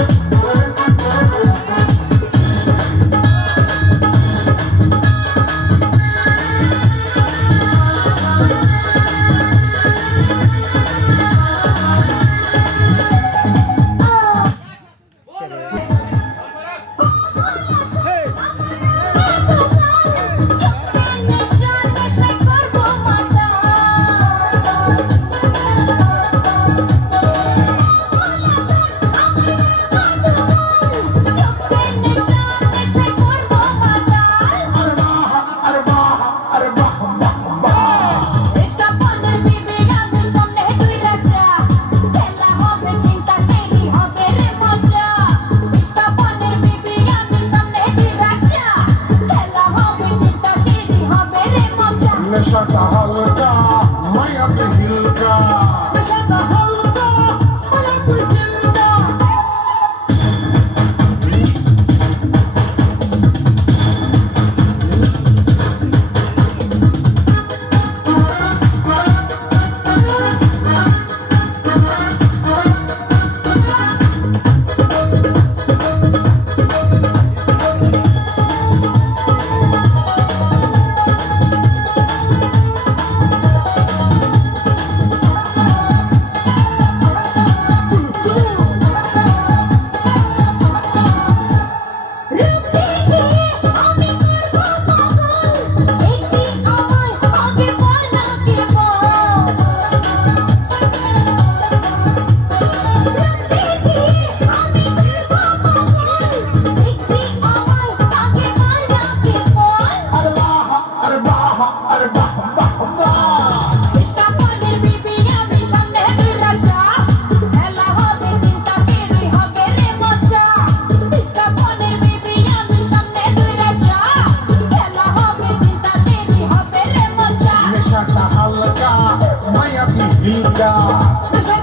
love. नशा का हल्का मैं अब हिलका नशा का हल्का vida.